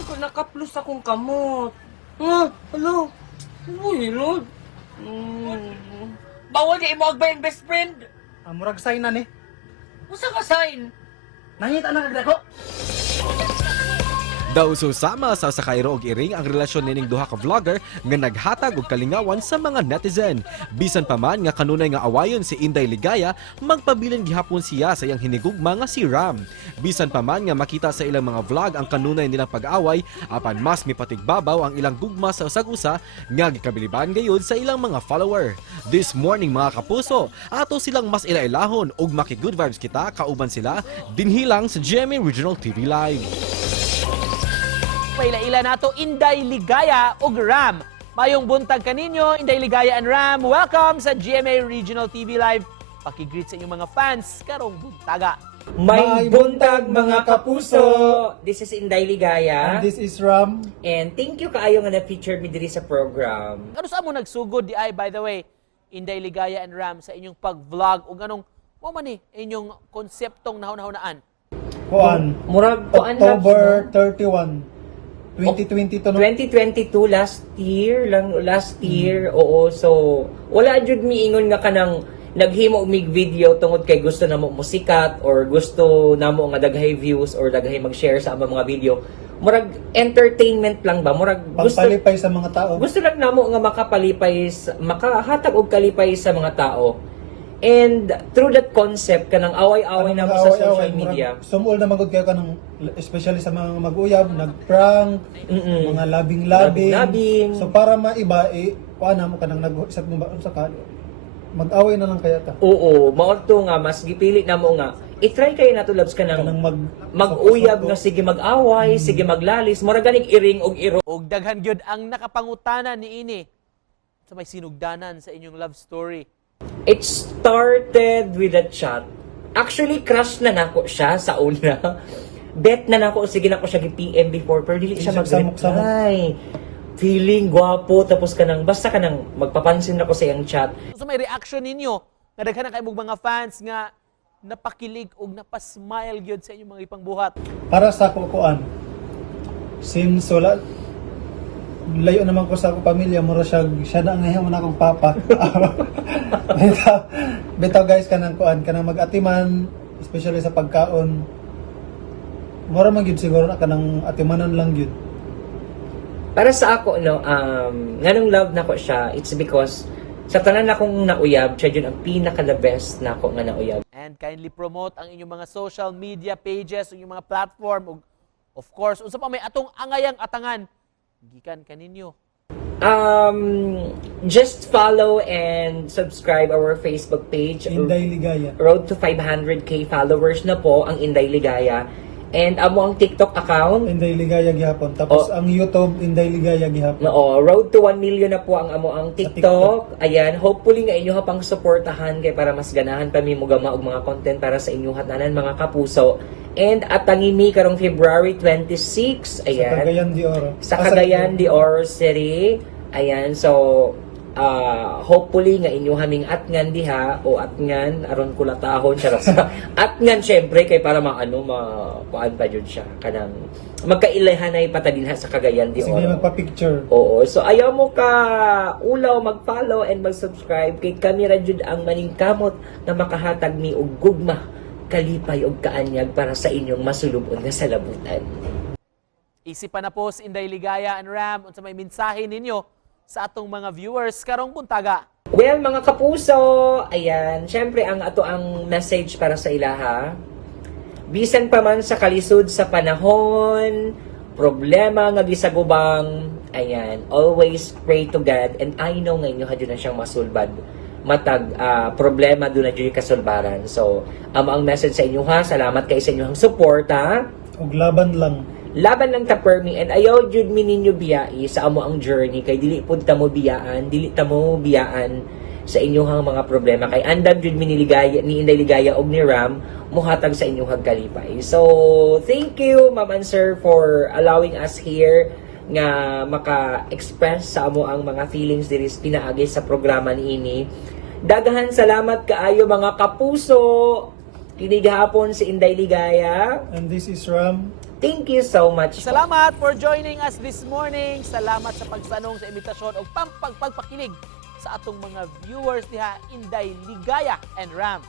Saan ko nakaplus akong kamot? Nga, alo. Uy, Lord. Bawal niya imo ba yung best friend? Murag sign na ni. Usa ka sign? Nangita na kagdako. Daw susama sa Sakayro og iring ang relasyon nining duha ka vlogger nga naghatag og kalingawan sa mga netizen. Bisan pa man nga kanunay nga awayon si Inday Ligaya, magpabilin gihapon siya sa iyang hinigugma nga si Ram. Bisan pa man nga makita sa ilang mga vlog ang kanunay nilang pag-away, apan mas mipatigbabaw ang ilang gugma sa usag-usa nga gikabiliban gayud sa ilang mga follower. This morning mga kapuso, ato silang mas ilailahon og maki-good vibes kita kauban sila dinhilang sa GMA Regional TV Live. Paila-ila nato Inday Ligaya ug Ram. Mayong buntag kaninyo, Inday Ligaya and Ram. Welcome sa GMA Regional TV Live. Paki-greet sa inyong mga fans karong buntaga. May buntag mga kapuso! This is Inday Ligaya. And this is Ram. And thank you kaayo nga na-feature mi diri sa program. Ano sa mo nagsugod di ay, by the way, Inday Ligaya and Ram sa inyong pag-vlog ug anong mo man ni inyong konseptong nahon-nahonaan? Kuan. Murag October 31. 2022 no? 2022 last year, oo. So wala jud miingon nga kanang naghimo og mig video tungod kay gusto namo musikat or gusto namo nga daghay views or daghay mag-share sa among mga video. Murag entertainment lang ba? Murag gusto Pagpalipay sa mga tao. gusto lang namo nga makahatag og kalipay sa mga tao. And through that concept kanang away-away na mo sa social media. Sumol na magod kayo kanang especially sa mga mag-uyab, nag-prank, mga labing-labing. Labing-labing. So para maiba kuan na mo kanang nag-isat mo ba sa kalo. Mag-away na lang kaya ta. Oo, maorto nga mas gipili na mo nga i-try kayo na to labs ka Kanang nang mag-uyab nga sige mag-away, sige maglalis, mura ganing iring og iro. Ug daghan gyud ang nakapangutana niini sa may sinugdanan sa inyong love story. It started with a chat. Actually, crush na nako siya sa una. Bet na nako, sige nako siya gi-PM before, pero dili siya mag-reply. Feeling gwapo, tapos kanang basta kanang magpapansin nako sa iyang chat. So may reaction ninyo nga daghan na kay mga fans nga napakilig ug napasmile gyud sa inyong mga ipangbuhat. Para sa kuan. Since wala layo naman ko sa akong pamilya, mura siya na ngayon man akong papa. bitaw guys kanang kuan kanang mag-atiman, especially sa pagkaon. Mura man gyud siguro na kanang atimanan lang gyud. Para sa ako, no, nganong love nako siya, it's because sa tanan akong nauyab, siya yun ang pinaka-the best nako nga nauyab. And kindly promote ang inyong mga social media pages, inyong mga platform, ug of course, unsa pa may atong angayang atangan gikan kaninyo. Just follow and subscribe our Facebook page. Inday Ligaya. Road to 500k followers na po ang Inday Ligaya. And amo ang TikTok account. Inday Ligaya gihapon. Tapos ang YouTube Inday Ligaya gihapon. No, road to 1 million na po ang amo ang TikTok. Ayan, hopefully nga inyo pang suportahan kay para mas ganahan pa mi mo gama og mga content para sa inyo hatanan mga kapuso. And at tangimi karong February 26, ayan. Sa Cagayan de Oro. Sa Cagayan de Oro City. Ayan, so hopefully nga inyo haming atngan diha o atngan aron kulatahon charas. Atngan syempre kay para kuan pa jud siya kanang magkailahanay pa ta dinha sa Cagayan de Sige Oro. magpa-picture. Oo, so ayaw mo ka ulaw mag-follow and mag-subscribe kay kami ra jud ang maningkamot na makahatag ni og gugma, kalipay og kaanyag para sa inyong masulubon nga salabutan. Isipan na po si Inday Ligaya and Ram unsa may mensahe ninyo sa atong mga viewers karong buntaga. Well, mga kapuso, ayan, syempre ang ato ang message para sa ilaha. Bisan pa man sa kalisod sa panahon, problema nga gisagubang, ayan, always pray to God and I know nga inyo hadyo na siyang masulbad. Matag problema doon na dyan kasulbaran. So, ang message sa inyo ha, salamat kay sa inyong suporta. Og laban lang. Laban lang ta permi and ayaw jud mi ninyo biyai sa amo ang journey kay dili pud ta mo biyaan, dili ta mo biyaan sa inyong mga problema kay andam jud mi ni Inday Ligaya og ni Ram muhatag sa inyong kalipay. So, thank you Ma'am and Sir for allowing us here nga maka-express sa amo ang mga feelings diri pinaagi sa programa niini. Daghan salamat kaayo mga kapuso. Kini gahapon si Inday Ligaya. And this is Ram. Thank you so much. po. Salamat for joining us this morning. Salamat sa pagsanong sa imbitasyon o pagpakilig sa atong mga viewers diha Inday Ligaya and Ram.